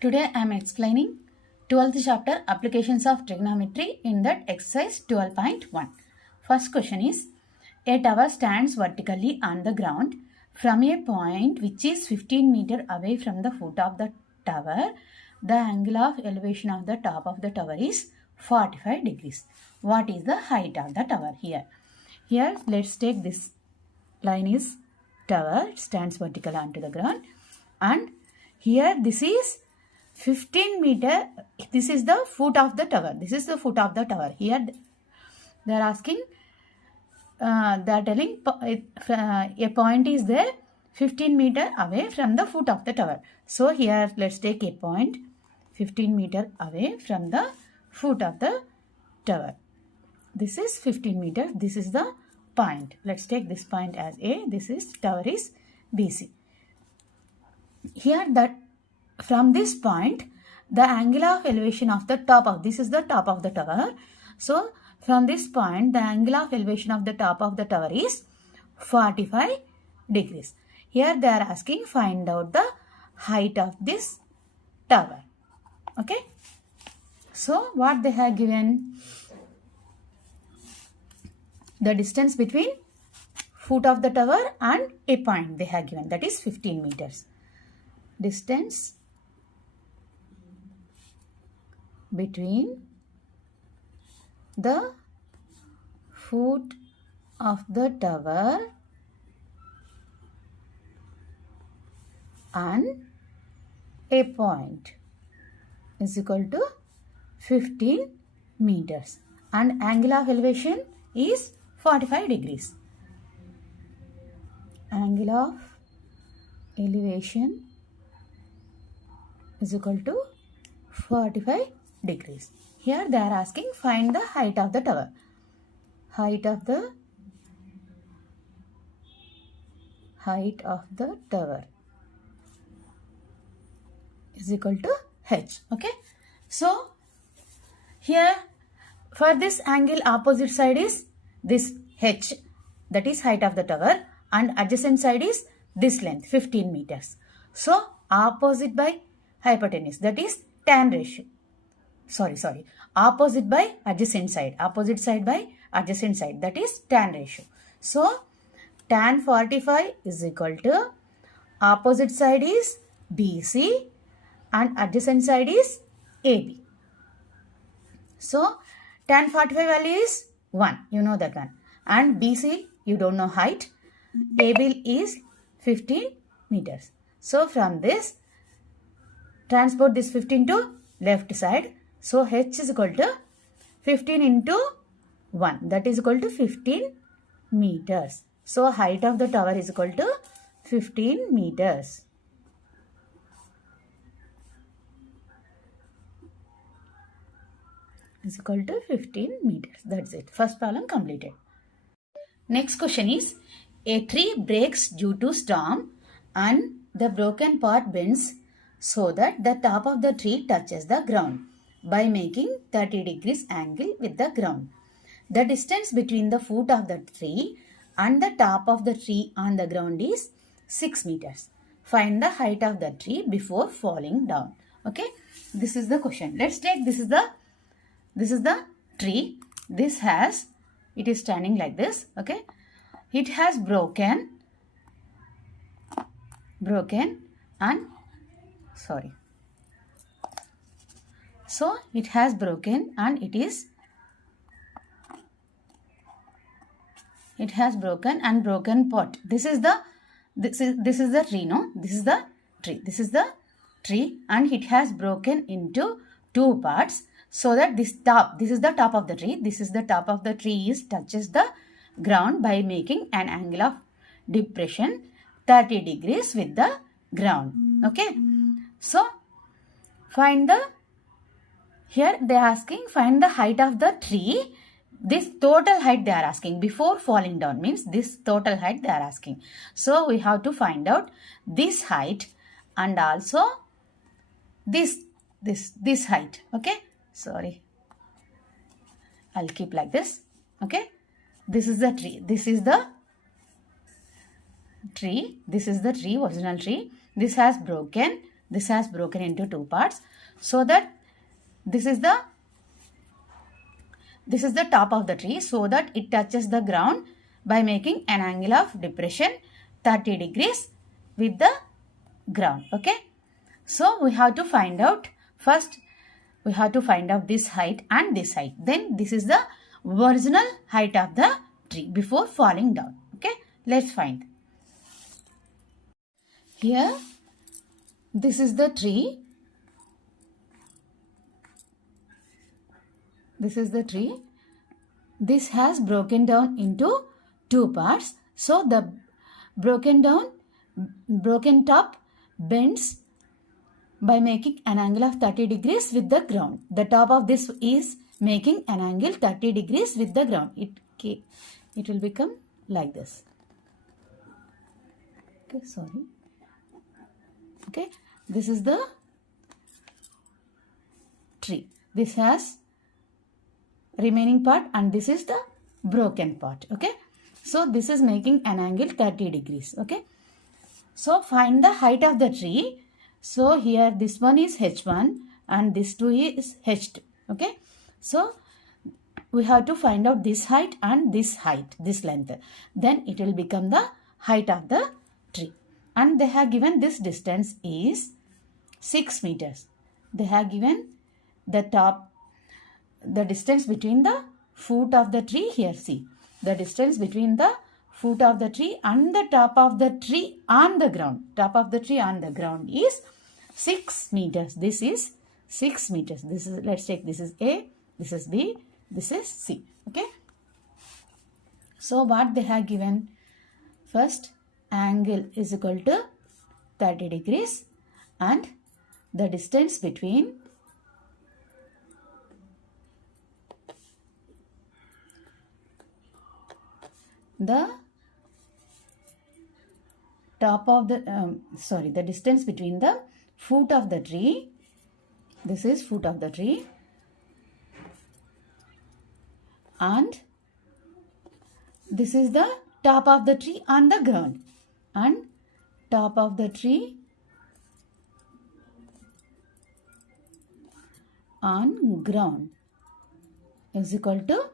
Today I am explaining 12th chapter applications of trigonometry in that exercise 12.1. First question is, a tower stands vertically on the ground from a point which is 15 meter away from the foot of the tower. The angle of elevation of the top of the tower is 45 degrees. What is the height of the tower here? Here let's take this line is tower, it stands vertical onto the ground, and here this is 15 meter, this is the foot of the tower, this is the foot of the tower. Here they are asking, they are telling a point is there 15 meter away from the foot of the tower. So here let's take a point 15 meter away from the foot of the tower. This is 15 meter, this is the point. Let's take this point as A, this is tower is BC. Here that from this point, the angle of elevation of the top of, this is the top of the tower. So from this point, the angle of elevation of the top of the tower is 45 degrees. Here they are asking find out the height of this tower. Okay. So what they have given? The distance between foot of the tower and a point they have given, that is 15 meters. Distance between the foot of the tower and a point is equal to 15 meters, and angle of elevation is 45 degrees. Angle of elevation is equal to 45 degrees. Here they are asking find the height of the tower. Height of the tower is equal to h. Okay. So here for this angle opposite side is this h, that is height of the tower, and adjacent side is this length 15 meters. So opposite by hypotenuse, that is tan ratio. Opposite by adjacent side. Opposite side by adjacent side, that is tan ratio. So tan 45 is equal to opposite side is BC and adjacent side is AB. So tan 45 value is 1, you know that one, and BC you don't know height, AB is 15 meters. So from this transport this 15 to left side. So h is equal to 15 into 1, that is equal to 15 meters. So height of the tower is equal to 15 meters. Is equal to 15 meters. That's it. First problem completed. Next question is, a tree breaks due to storm and the broken part bends so that the top of the tree touches the ground by making 30 degrees angle with the ground. The distance between the foot of the tree and the top of the tree on the ground is 6 meters. Find the height of the tree before falling down. Okay, this is the question. Let's take this is the tree. It is standing like this. Okay, it has broken and so it has broken and it has broken and broken part. This is the tree, no? This is the tree and it has broken into two parts so that this is the top of the tree. This is the top of the tree touches the ground by making an angle of depression 30 degrees with the ground. Okay. So here they are asking find the height of the tree. This total height they are asking before falling down, means this total height they are asking. So we have to find out this height and also this height. Okay. Sorry. I'll keep like this. Okay. This is the tree. This is the tree. This is the tree, original tree. This has broken this has broken into two parts, so that this is the top of the tree, so that it touches the ground by making an angle of depression 30 degrees with the ground. Okay, so we have to find out, first we have to find out this height and this height. Then this is the original height of the tree before falling down. Okay, let's find. Here, this is the tree. This is the tree. This has broken down into two parts. So the broken top bends by making an angle of 30 degrees with the ground. The top of this is making an angle 30 degrees with the ground. It will become like this. Okay, sorry. Okay, this is the tree. This has remaining part and this is the broken part. Okay, so this is making an angle 30 degrees. Okay, so find the height of the tree. So here this one is H1 and this two is H2. Okay, so we have to find out this height and this height, this length. Then it will become the height of the tree. And they have given this distance is 6 meters. They have given the distance between the foot of the tree. Here see, the distance between the foot of the tree and the top of the tree on the ground. Top of the tree on the ground is 6 meters. This is 6 meters. This is, let's take, this is A, this is B, this is C. Okay. So what they have given? First, angle is equal to 30 degrees and the distance between the top of the the distance between the foot of the tree, this is foot of the tree, and this is the top of the tree on the ground, and top of the tree on ground is equal to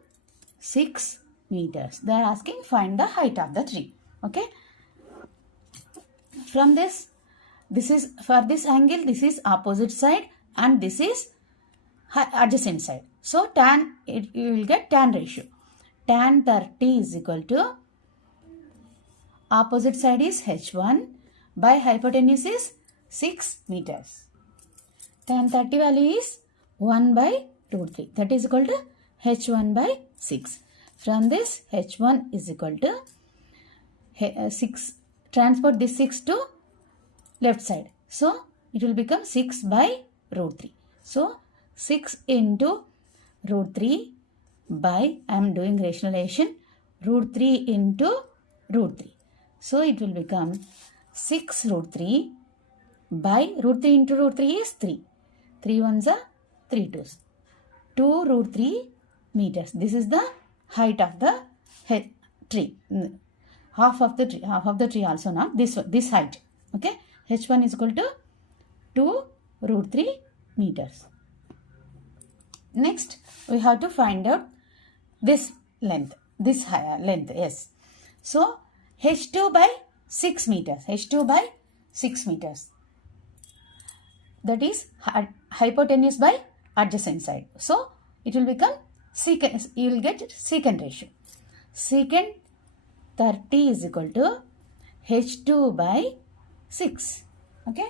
6 meters. They are asking find the height of the tree. Okay. From this is for this angle, this is opposite side and this is adjacent side. So you will get tan ratio. Tan 30 is equal to opposite side is H1 by hypotenuse is 6 meters. Tan 30 value is 1 by root 3. That is equal to H1 by 6. From this, H1 is equal to 6. Transport this 6 to left side. So, it will become 6 by root 3. So, 6 into root 3 by, I am doing rationalization, root 3 into root 3. So, it will become 6 root 3 by root 3 into root 3 is 3. 3 ones are 3 twos. 2 root 3 meters. This is the height of the tree. Half of the tree also not. This height. Okay. H1 is equal to 2 root 3 meters. Next, we have to find out this length. This length, yes. So, H2 by 6 meters. H2 by 6 meters. That is hypotenuse by adjacent side. So, it will become secant. You will get secant ratio. Secant 30 is equal to H2 by 6. Okay.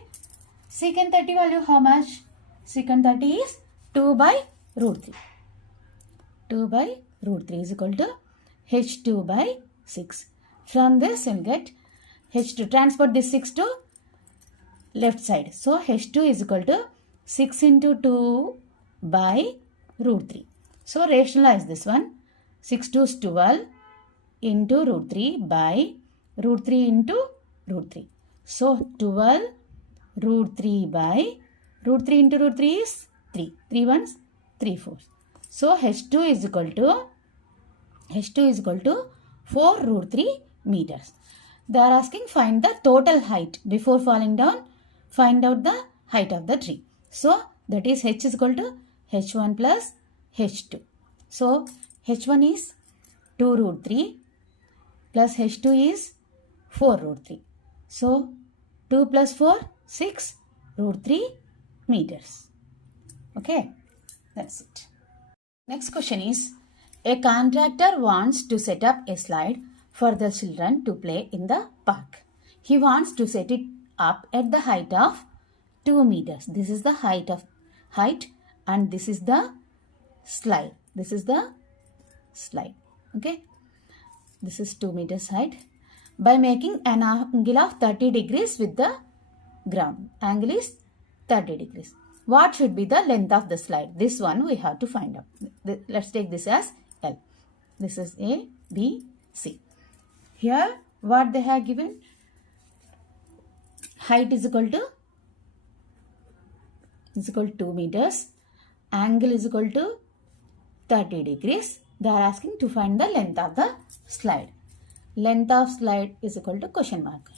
Secant 30 value how much? Secant 30 is 2 by root 3. 2 by root 3 is equal to H2 by 6. From this you will get H2. Transport this 6 to left side. So H2 is equal to 6 into 2 by root 3. So rationalize this one. 6 to 12 into root 3 by root 3 into root 3. So 12 root 3 by root 3 into root 3 is 3. 3 ones, 3 fours. So H2 is equal to 4 root 3 meters. They are asking find the total height before falling down. Find out the height of the tree. So that is h is equal to h1 plus h2. So h1 is 2 root 3 plus h2 is 4 root 3. So 2 plus 4, 6 root 3 meters. Okay, that's it. Next question is, a contractor wants to set up a slide for the children to play in the park. He wants to set it up at the height of 2 meters. This is the height and this is the slide. This is the slide. Okay. This is 2 meters height. By making an angle of 30 degrees with the ground. Angle is 30 degrees. What should be the length of the slide? This one we have to find out. Let's take this as L. This is A, B, C. Here what they have given? Height is equal to 2 meters. Angle is equal to 30 degrees. They are asking to find the length of the slide. Length of slide is equal to question mark.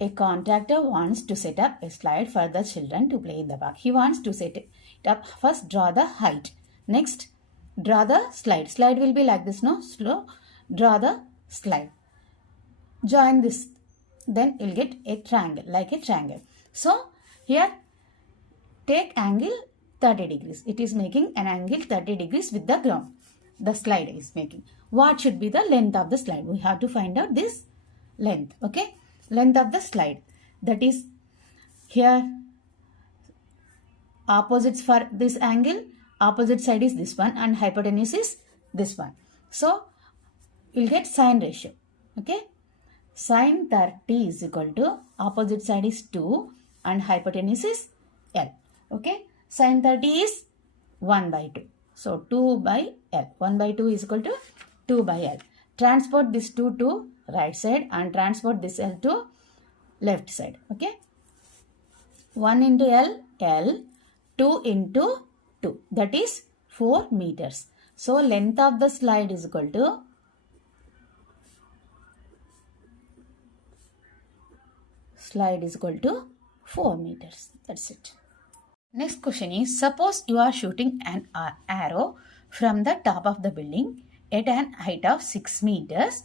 A contractor wants to set up a slide for the children to play in the park. He wants to set it up. First, draw the height. Next, draw the slide. Slide will be like this, no? Slow. Draw the slide. Join this. Then you'll get a triangle, like a triangle. So, here, take angle 30 degrees. It is making an angle 30 degrees with the ground. The slide is making. What should be the length of the slide? We have to find out this length. Okay. Length of the slide. That is here opposites for this angle. Opposite side is this one and hypotenuse is this one. So, you'll get sine ratio. Okay. Sine 30 is equal to opposite side is 2 and hypotenuse is L. Okay. Sine 30 is 1 by 2. So, 2 by L. 1 by 2 is equal to 2 by L. Transport this 2 to right side and transport this L to left side. Okay. 1 into L, L. 2 into 2. That is 4 meters. So, length of the slide is equal to slide is equal to 4 meters. That's it. Next question is, suppose you are shooting an arrow from the top of the building at an height of 6 meters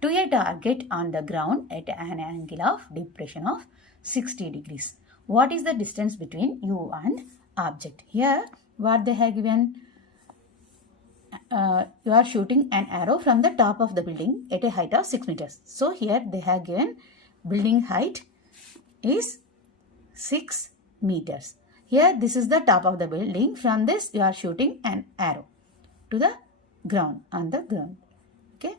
to a target on the ground at an angle of depression of 60 degrees. What is the distance between you and object? Here, what they have given? You are shooting an arrow from the top of the building at a height of 6 meters. So, here they have given building height is 6 meters. Here, this is the top of the building. From this, you are shooting an arrow to the ground, on the ground. Okay.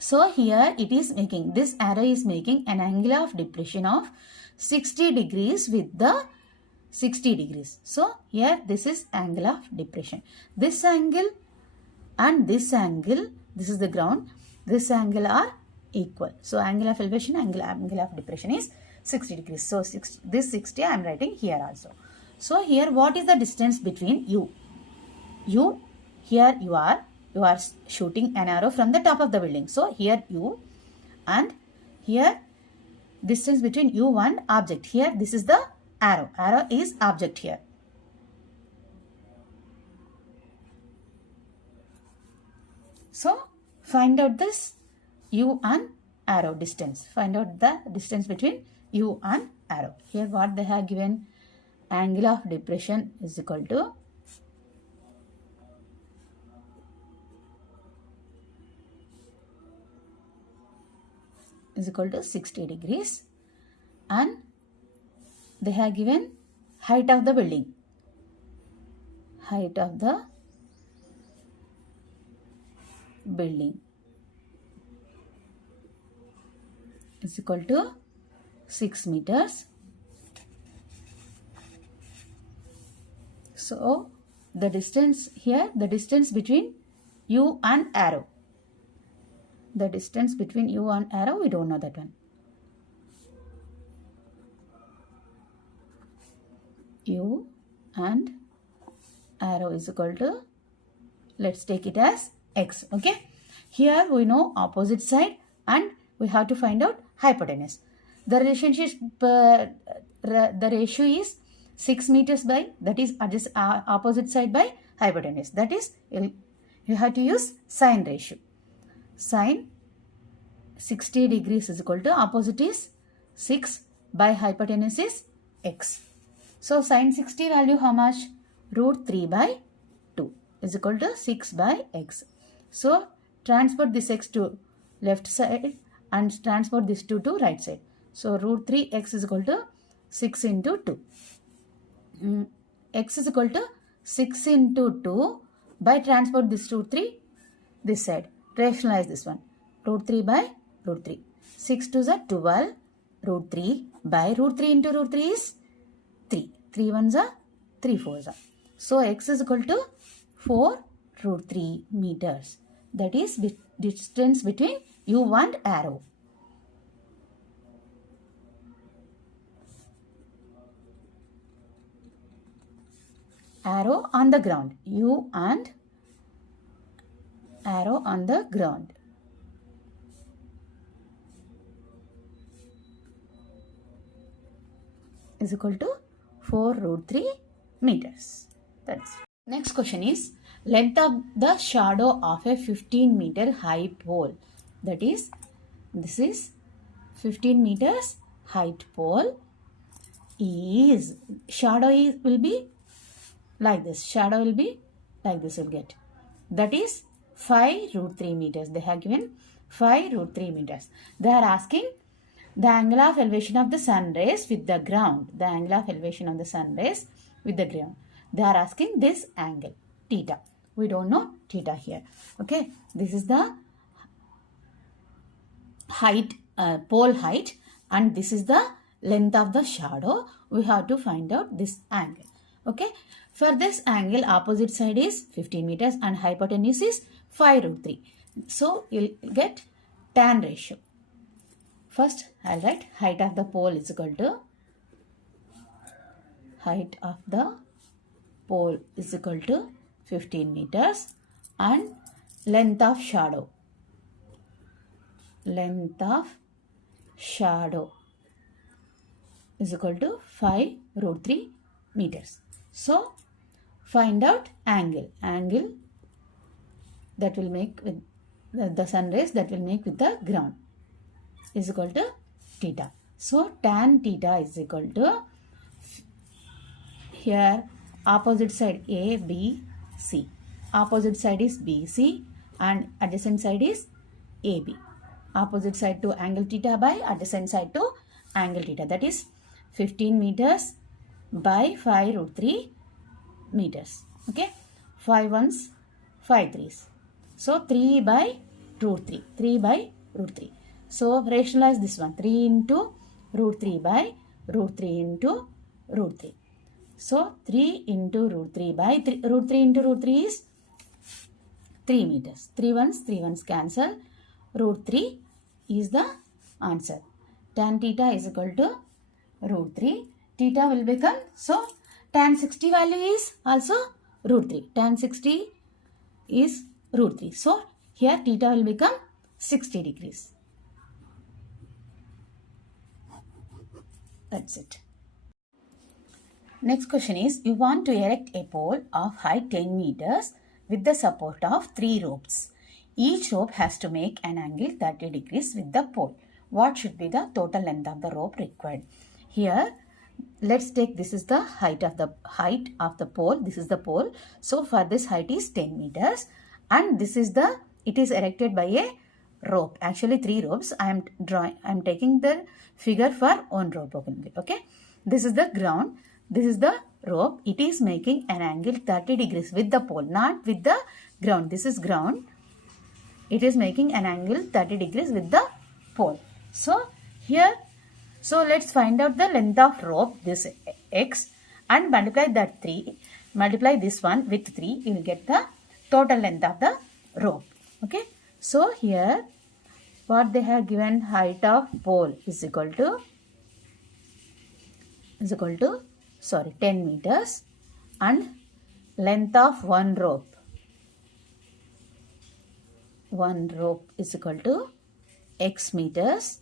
So, here it is making, this arrow is making an angle of depression of 60 degrees with the 60 degrees. So, here this is angle of depression. This angle and this angle, this is the ground, this angle are equal. So, angle of elevation, angle of depression is 60 degrees. So, this 60 I am writing here also. So, here what is the distance between you? Here you are shooting an arrow from the top of the building. So, here you and here distance between you and object. Here this is the arrow. Arrow is object here. So, find out this you and arrow distance. Find out the distance between you and arrow. Here what they have given, angle of depression is equal to is equal to 60 degrees and they have given height of the building. Height of the building is equal to 6 meters. So, the distance here, the distance between you and arrow. The distance between you and arrow, we don't know that one. You and arrow is equal to, let's take it as x. Okay. Here we know opposite side and we have to find out hypotenuse. The relationship, the ratio is 6 meters by, that is opposite side by hypotenuse. That is, you have to use sine ratio. Sine 60 degrees is equal to, opposite is 6 by hypotenuse is x. So sine 60 value how much? Root 3 by 2 is equal to 6 by x. So transport this x to left side and transport this 2 to right side. So root 3 x is equal to 6 into 2. X is equal to 6 into 2 by transport this root 3 this side. Rationalize this one. Root 3 by root 3. 6 to the 12. Root 3 by root 3 into root 3 is 3. 3 ones are 3 fours are. So x is equal to 4 root 3 meters. That is distance between U and arrow. Arrow on the ground. U and arrow on the ground. Is equal to 4 root 3 meters. That's it. Next question is length of the shadow of a 15 meter high pole. That is, this is 15 meters height pole is, shadow will be like this. Shadow will be like this, will get. That is 5 root 3 meters. They have given 5 root 3 meters. They are asking the angle of elevation of the sun rays with the ground. The angle of elevation of the sun rays with the ground. They are asking this angle, theta. We don't know theta here. Okay. This is the height, pole height, and this is the length of the shadow. We have to find out this angle. Okay. For this angle, opposite side is 15 meters and hypotenuse is 5 root 3. So, you'll get tan ratio. First, I'll write height of the pole is equal to, height of the pole is equal to 15 meters and length of shadow. Length of shadow is equal to 5 root 3 meters. So, find out angle. Angle that will make with the sun rays that will make with the ground is equal to theta. So, tan theta is equal to, here opposite side A, B, C. Opposite side is BC and adjacent side is AB. Opposite side to angle theta by adjacent side to angle theta. That is 15 meters by 5 root 3 meters. Okay. 5 ones, 5 threes. So, 3 by root 3. 3 by root 3. So, rationalize this one. 3 into root 3 by root 3 into root 3. So, 3 into root 3 by root 3 into root 3 is 3 meters. 3 ones cancel. Root 3 is the answer. Tan theta is equal to root 3. Theta will become, so tan 60 value is also root 3. Tan 60 is root 3. So, here theta will become 60 degrees. That's it. Next question is, you want to erect a pole of height 10 meters with the support of 3 ropes. Each rope has to make an angle 30 degrees with the pole. What should be the total length of the rope required? Here, let's take, this is the height of the pole. This is the pole. So, for this height is 10 meters and this is the, it is erected by a rope. Actually, 3 ropes. I am taking the figure for one rope only. Okay. This is the ground. This is the rope. It is making an angle 30 degrees with the pole, not with the ground. This is ground. It is making an angle 30 degrees with the pole. So, here, so let's find out the length of rope, this x, and multiply that 3. Multiply this one with 3. You will get the total length of the rope. Okay. So, here, what they have given, height of pole is equal to 10 meters and length of one rope one rope is equal to x meters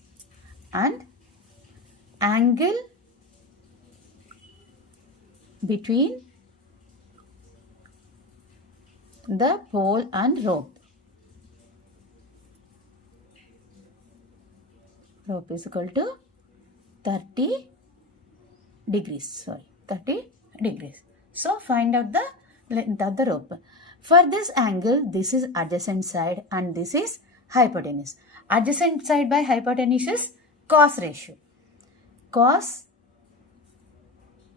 and angle between the pole and rope is equal to 30 degrees. 30 degrees. So find out the length of the rope. For this angle, this is adjacent side and this is hypotenuse. Adjacent side by hypotenuse is cos ratio. Cos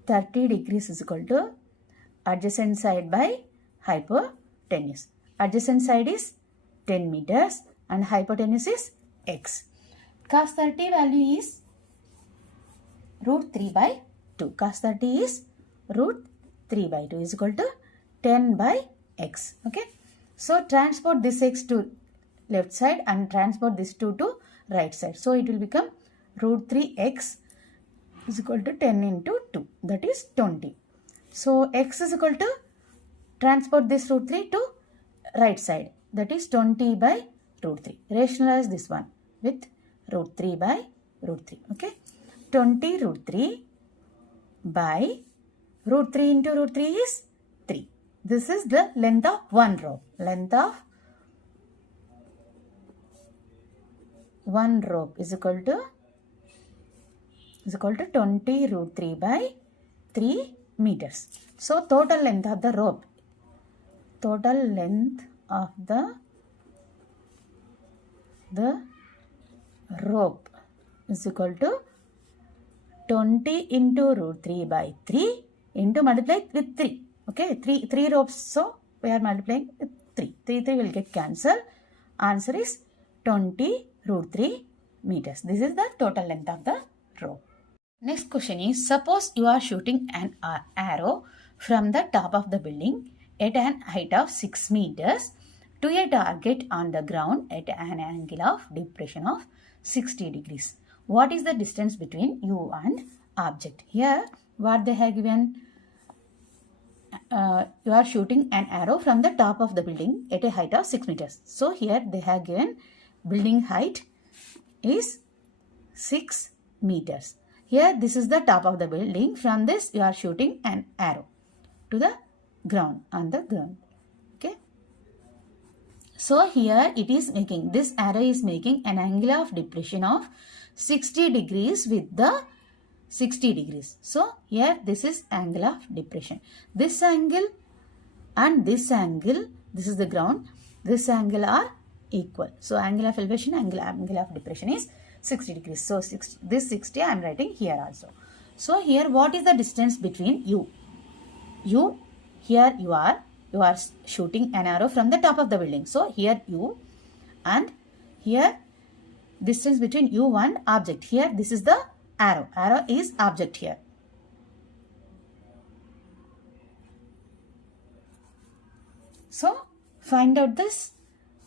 30 degrees is equal to adjacent side by hypotenuse. Adjacent side is 10 meters and hypotenuse is x. Cos 30 value is root 3 by 2. Cos 30 is root 3 by 2 is equal to 10 by x. Okay. So transport this x to left side and transport this 2 to right side. So it will become root 3x is equal to 10 into 2. That is 20. So x is equal to transport this root 3 to right side. That is 20 by root 3. Rationalize this one with root 3 by root 3. Okay. 20 root 3 by root 3 into root 3 is 3. This is the length of one rope. Length of one rope is equal to 20 root 3 by 3 meters. So total length of the rope. Total length of the rope is equal to 20 into root 3 by 3 into multiplied with 3. Okay, 3 ropes. So we are multiplying with 3. 3 will get cancelled. Answer is 20 root 3 meters. This is the total length of the rope. Next question is, suppose you are shooting an arrow from the top of the building at an height of 6 meters to a target on the ground at an angle of depression of 60 degrees. What is the distance between you and object? Here, what they have given, you are shooting an arrow from the top of the building at a height of 6 meters. So here they have given building height is 6 meters. Here this is the top of the building. From this you are shooting an arrow to the ground, on the ground. Okay. So here it is making, this arrow is making an angle of depression of 60 degrees with the 60 degrees. So here this is angle of depression. This angle and this angle, this is the ground, this angle are equal. So angle of elevation, angle of depression is 60 degrees. So this 60 I am writing here also. So here what is the distance between you? Here you are shooting an arrow from the top of the building. So here you, and here distance between you and object. Here this is the arrow. Arrow is object here. So find out this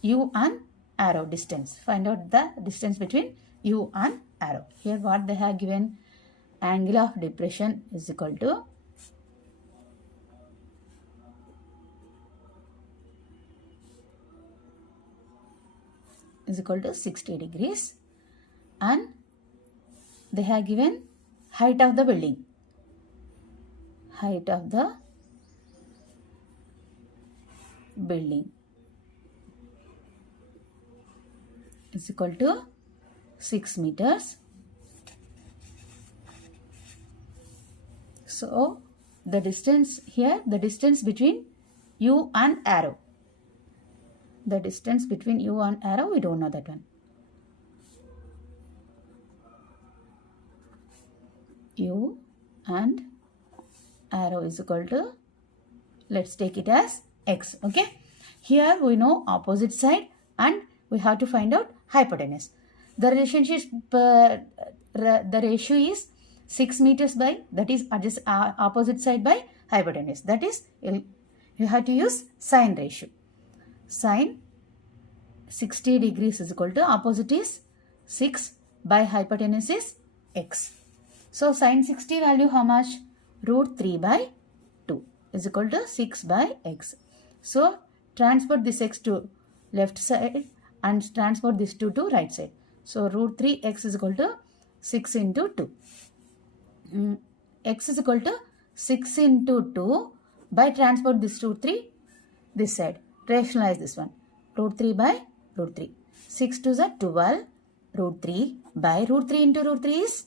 you and arrow distance. Find out the distance between you and arrow. Here what they have given, angle of depression is equal to is equal to 60 degrees and they have given height of the building. Height of the building is equal to 6 meters. So the distance here, the distance between you and arrow. The distance between you and arrow, we don't know that one. You and arrow is equal to, let's take it as x. Okay. Here we know opposite side and we have to find out hypotenuse. The relationship, the ratio is 6 meters by, that is opposite side by hypotenuse. That is, you have to use sine ratio. Sine 60 degrees is equal to, opposite is 6 by hypotenuse is x. So sine 60 value how much? Root 3 by 2 is equal to 6 by x. So transport this x to left side and transport this 2 to right side. So root 3x is equal to 6 into 2. X is equal to 6 into 2 by transport this root 3 this side. Rationalize this one. Root 3 by root 3. 6 to the 12. Root 3 by root 3 into root 3 is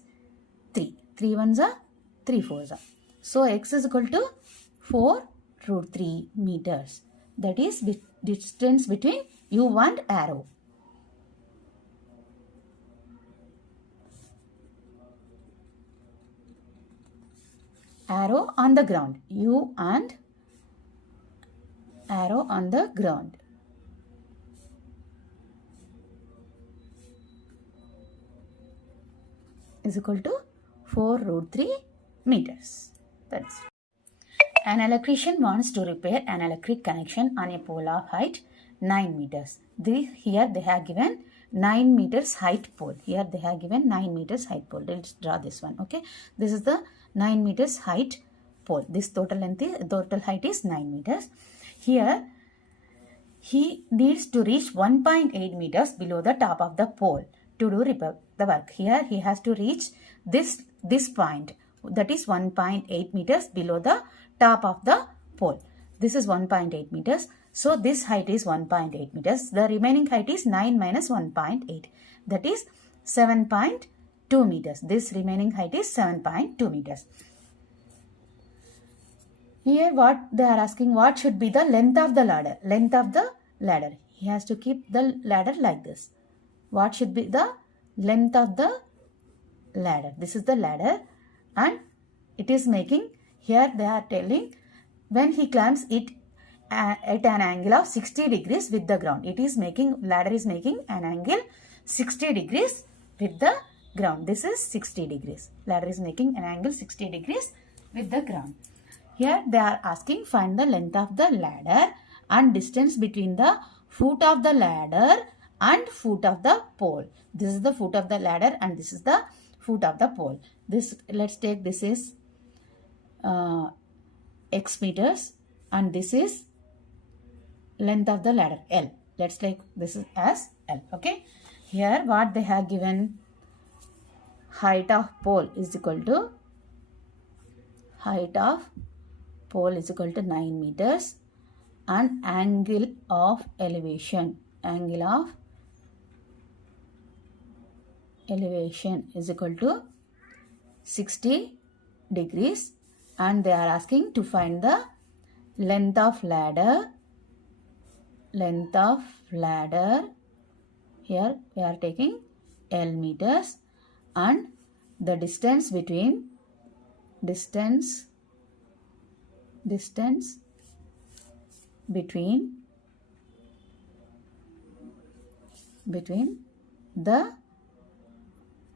3. 3 ones are 3 fours are. So x is equal to 4 root 3 meters. That is distance between U and arrow. Arrow on the ground. U and arrow on the ground. Is equal to 4 root 3 meters. That's it. An electrician wants to repair an electric connection on a pole of height 9 meters. Here they have given 9 meters height pole. Here they have given 9 meters height pole. Let's draw this one. Okay. This is the 9 meters height pole. This total height is 9 meters. Here he needs to reach 1.8 meters below the top of the pole to do repair the work. Here he has to reach this point, that is 1.8 meters below the top of the pole. This is 1.8 meters. So this height is 1.8 meters. The remaining height is 9 minus 1.8. That is 7.2 meters. This remaining height is 7.2 meters. Here what they are asking, what should be the length of the ladder? Length of the ladder. He has to keep the ladder like this. What should be the length of the ladder? This is the ladder and it is making, here they are telling, when he climbs it at an angle of 60 degrees with the ground. Ladder is making an angle 60 degrees with the ground. This is 60 degrees. Ladder is making an angle 60 degrees with the ground. Here they are asking, find the length of the ladder and distance between the foot of the ladder and foot of the pole. This is the foot of the ladder and this is the foot of the pole. This, let's take this is x meters and this is length of the ladder L. Let's take this is as L. Okay. Here what they have given, height of pole is equal to 9 meters and angle of elevation is equal to 60 degrees and they are asking to find the length of ladder. Here we are taking L meters and the distance between the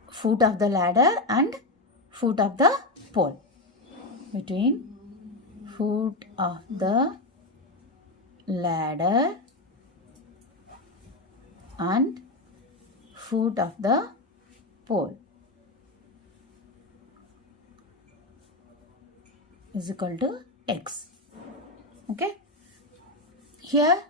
foot of the ladder and foot of the pole. Between foot of the ladder and foot of the pole is equal to x. Okay. Here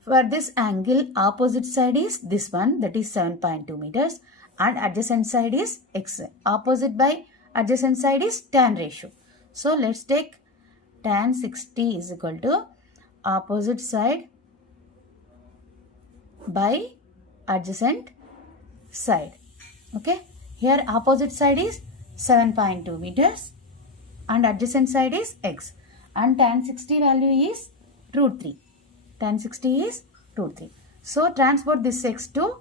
for this angle, opposite side is this one, that is 7.2 meters and adjacent side is x. Opposite by adjacent side is tan ratio. So let's take tan 60 is equal to opposite side by adjacent side. Okay. Here opposite side is 7.2 meters and adjacent side is x and tan 60 value is root 3. Tan 60 is root 3. So transport this x to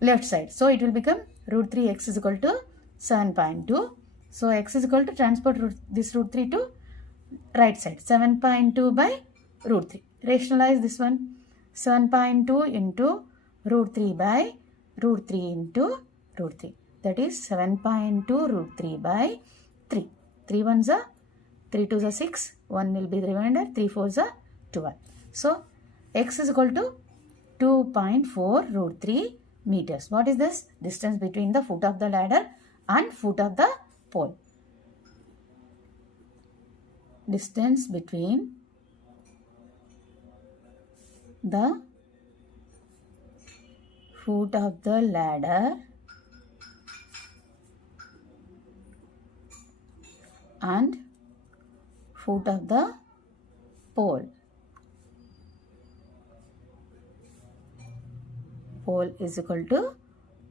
left side. So it will become root 3 x is equal to 7.2. So x is equal to transport this root 3 to right side. 7.2 by root 3. Rationalize this one. 7.2 into root 3 by root 3 into root 3. That is 7.2 root 3 by 3. 3 ones are 3 2s are 6. 1 will be the remainder. 3 4s are 12. So x is equal to 2.4 root 3 meters. What is this? Distance between the foot of the ladder and foot of the pole. Distance between the foot of the ladder and foot of the pole. Pole is equal to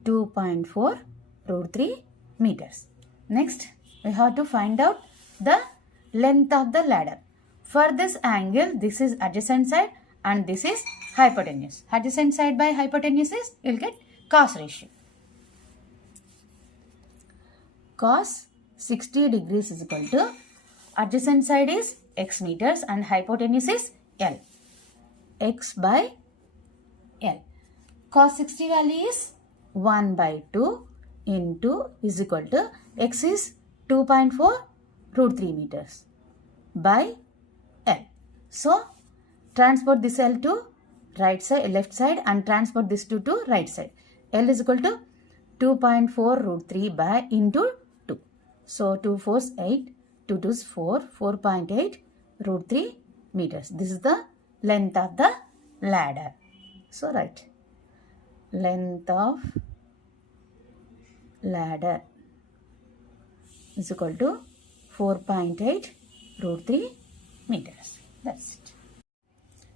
2.4 root 3 meters. Next, we have to find out the length of the ladder. For this angle, this is adjacent side and this is hypotenuse. Adjacent side by hypotenuse is, you will get cos ratio. Cos 60 degrees is equal to, adjacent side is x meters and hypotenuse is L. X by L. Cos 60 value is 1 by 2 into is equal to, x is 2.4 root 3 meters by L. So, transport this L to right side, left side and transport this 2 to right side. L is equal to 2.4 root 3 by into 2. So, 2 4s 8, 2 2s 4, 4.8 root 3 meters. This is the length of the ladder. So, write length of ladder is equal to 4.8 root 3 meters. That's it.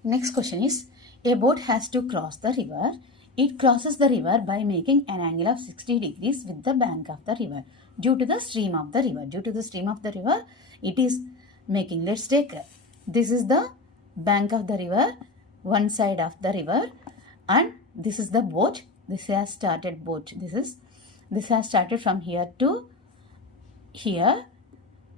Next question is, a boat has to cross the river. It crosses the river by making an angle of 60 degrees with the bank of the river due to the stream of the river. Due to the stream of the river, it is making, let's take, this is the bank of the river, one side of the river, and this is the boat. This has started boat. This has started from here to here.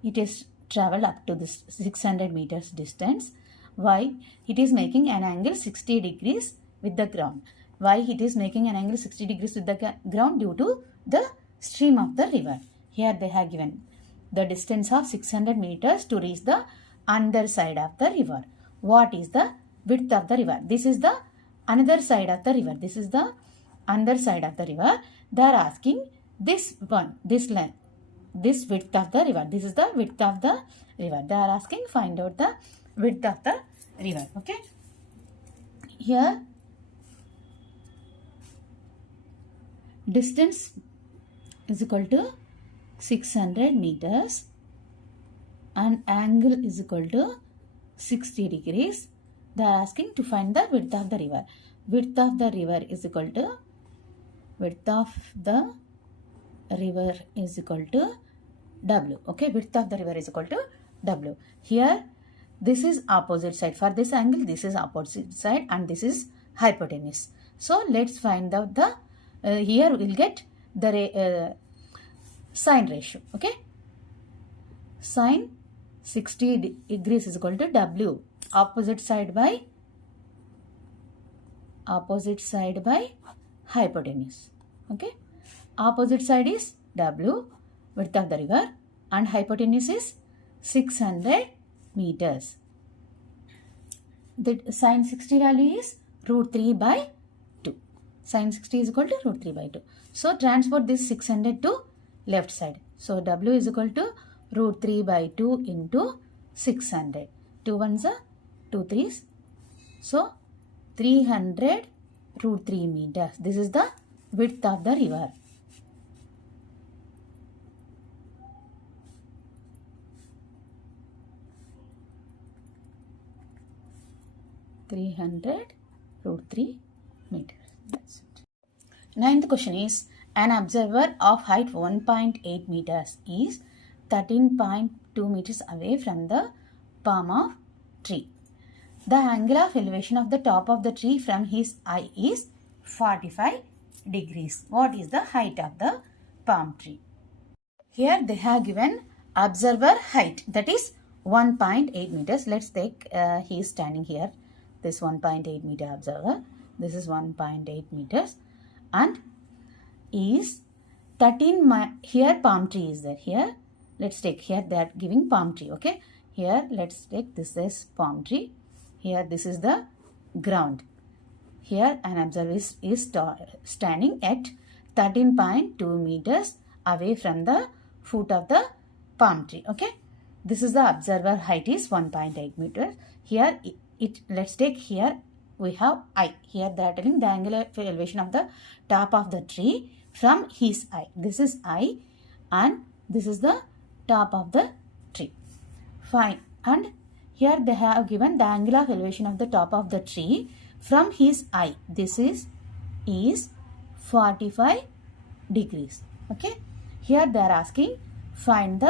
It is traveled up to this 600 meters distance. Why? It is making an angle 60 degrees with the ground. Why it is making an angle 60 degrees with the ground? Due to the stream of the river. Here they have given the distance of 600 meters to reach the underside of the river. What is the width of the river? This is the another side of the river. This is the underside of the river. They are asking this one, this length, this width of the river. This is the width of the river. They are asking find out the width of the river. Okay. Here distance is equal to 600 meters and angle is equal to 60 degrees. They are asking to find the width of the river. Width of the river is equal to, width of the river is equal to W. Okay, width of the river is equal to W. Here, this is opposite side. For this angle, this is opposite side and this is hypotenuse. So, let's find out the, here we will get the sine ratio. Okay, sine 60 degrees is equal to W. Opposite side by hypotenuse. Okay, opposite side is W, width of the river, and hypotenuse is 600 meters. The sine 60 value is root 3 by 2. Sine 60 is equal to root 3 by 2. So, transport this 600 to left side. So, W is equal to root 3 by 2 into 600. 2 ones are 2 3s. So, 300 root 3 meters. This is the width of the river. root 3 meters. That's it. Ninth question is, an observer of height 1.8 meters is 13.2 meters away from the palm of tree. The angle of elevation of the top of the tree from his eye is 45 degrees. What is the height of the palm tree? Here they have given observer height, that is 1.8 meters. Let's take, he is standing here, this 1.8 meter observer. This is 1.8 meters and is 13, here palm tree is there. Here, let's take, here they are giving palm tree. Okay, here let's take, this is palm tree. Here this is the ground. Here an observer is standing at 13.2 meters away from the foot of the palm tree. Okay, this is the observer height is 1.8 meters. Here let's take, here we have eye. Here they are telling the angular elevation of the top of the tree from his eye. This is eye and this is the top of the tree. Fine. And here they have given the angle of elevation of the top of the tree from his eye. This is 45 degrees. Okay. Here they are asking find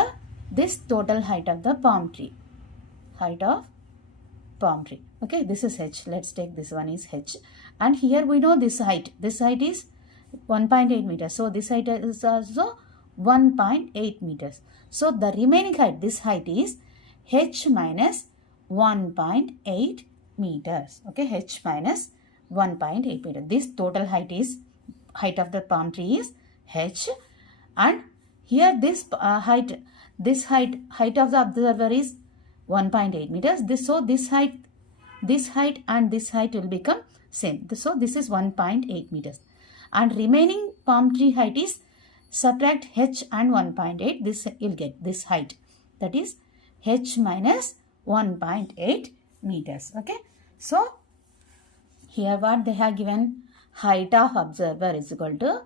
this total height of the palm tree. Height of palm tree. Okay. This is h. Let's take this one is h. And here we know this height. This height is 1.8 meters. So this height is also 1.8 meters. So the remaining height, this height is h minus 1.8 meters. Okay, h minus 1.8 meters. This total height is height of the palm tree is h, and here this height of the observer is 1.8 meters. This height and this height will become same. So this is 1.8 meters, and remaining palm tree height is subtract h and 1.8. This you'll get this height, that is h minus 1.8 meters. Okay. So here what they have given, height of observer is equal to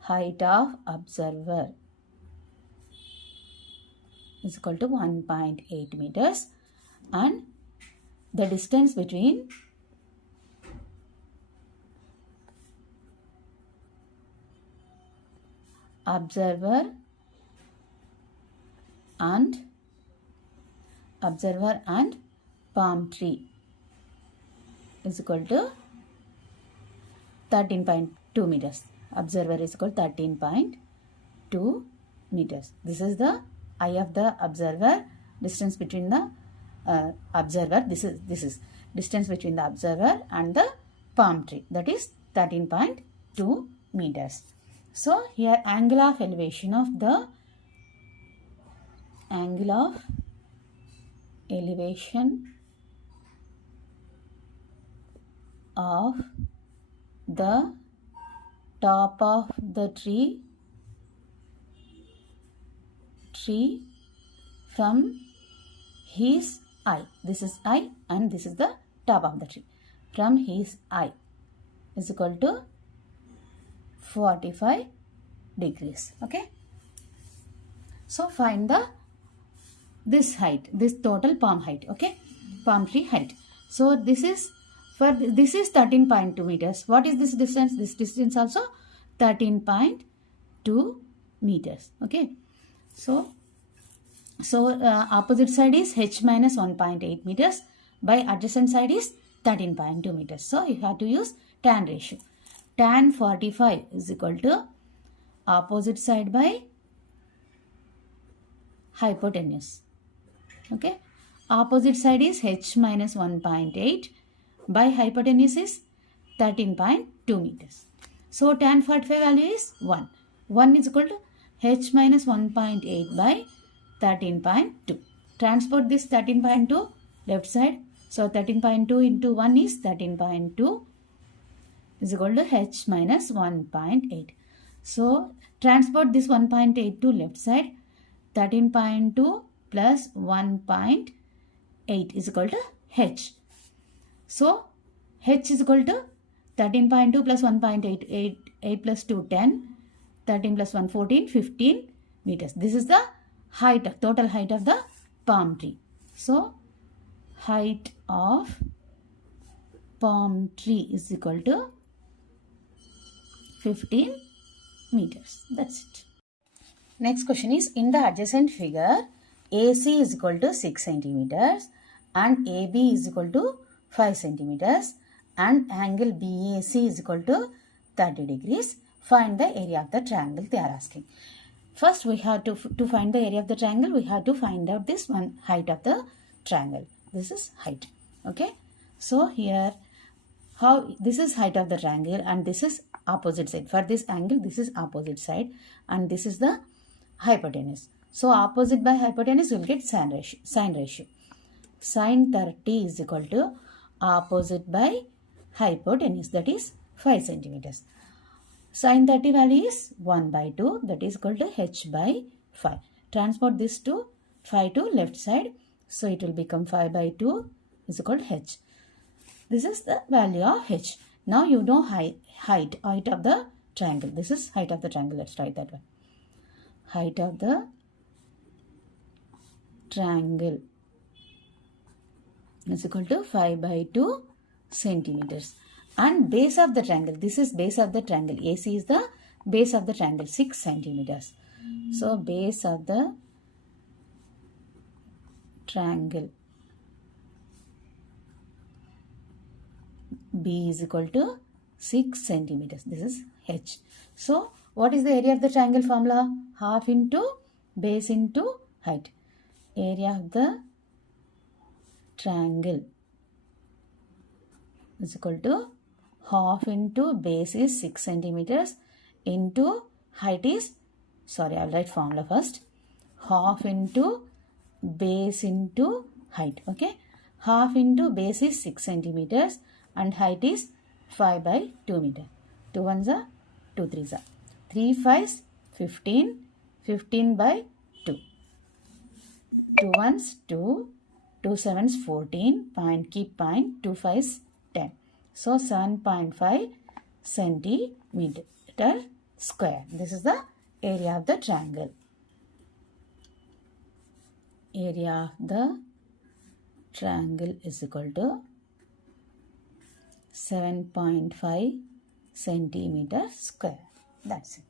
height of observer is equal to 1.8 meters, and the distance between observer and palm tree is equal to 13.2 meters. Observer is equal to 13.2 meters. This is the eye of the observer. Distance between the observer. This is distance between the observer and the palm tree. That is 13.2 meters. So here angle of elevation of the top of the tree from his eye. This is eye and this is the top of the tree. From his eye is equal to 45 degrees. Okay. So find this height, this total palm height. Okay, palm tree height. So this is 13.2 meters. What is this distance? This distance also 13.2 meters. Okay. So opposite side is h minus 1.8 meters by adjacent side is 13.2 meters. So you have to use tan ratio. Tan 45 is equal to opposite side by hypotenuse. Okay. Opposite side is h minus 1.8 by hypotenuse is 13.2 meters. So tan 45 value is 1. 1 is equal to h minus 1.8 by 13.2. Transport this 13.2 left side. So 13.2 into 1 is 13.2 is equal to h minus 1.8. So transport this 1.8 to left side. 13.2 plus 1.8 is equal to h. So h is equal to 13.2 plus 1.8, 8 plus 2, 10, 13 plus 1, 14, 15 meters. This is the height, total height of the palm tree. So height of palm tree is equal to 15 meters. That's it. Next question is, in the adjacent figure, AC is equal to 6 centimeters and AB is equal to 5 centimeters and angle BAC is equal to 30 degrees. Find the area of the triangle they are asking. First we have to find the area of the triangle, we have to find out this one height of the triangle. This is height. Okay. So here this is height of the triangle and this is opposite side. For this angle this is opposite side and this is the hypotenuse. So opposite by hypotenuse will get sine ratio. Sine 30 is equal to opposite by hypotenuse, that is 5 centimeters. Sine 30 value is 1 by 2, that is equal to h by 5. Transport this to 5 to left side. So it will become 5 by 2 is equal to h. This is the value of h. Now you know height of the triangle. This is height of the triangle. Let's write that one. Height of the triangle is equal to 5 by 2 centimeters. And base of the triangle, this is base of the triangle. AC is the base of the triangle, 6 centimeters. So base of the triangle B is equal to 6 centimeters. This is H. So what is the area of the triangle formula? Half into base into height. Area of the triangle is equal to half into base is 6 centimeters into height is, sorry, I'll write formula first. Half into base into height. Okay. Half into base is 6 centimeters and height is 5 by 2 meter. 2 ones are 2 threes are 3 5s 15, 15 by 2. 2 ones 2, 2 sevens 14, point keep point, 2 5s 10. So 7.5 centimeter square. This is the area of the triangle. Area of the triangle is equal to 7.5 centimeter square. That's it.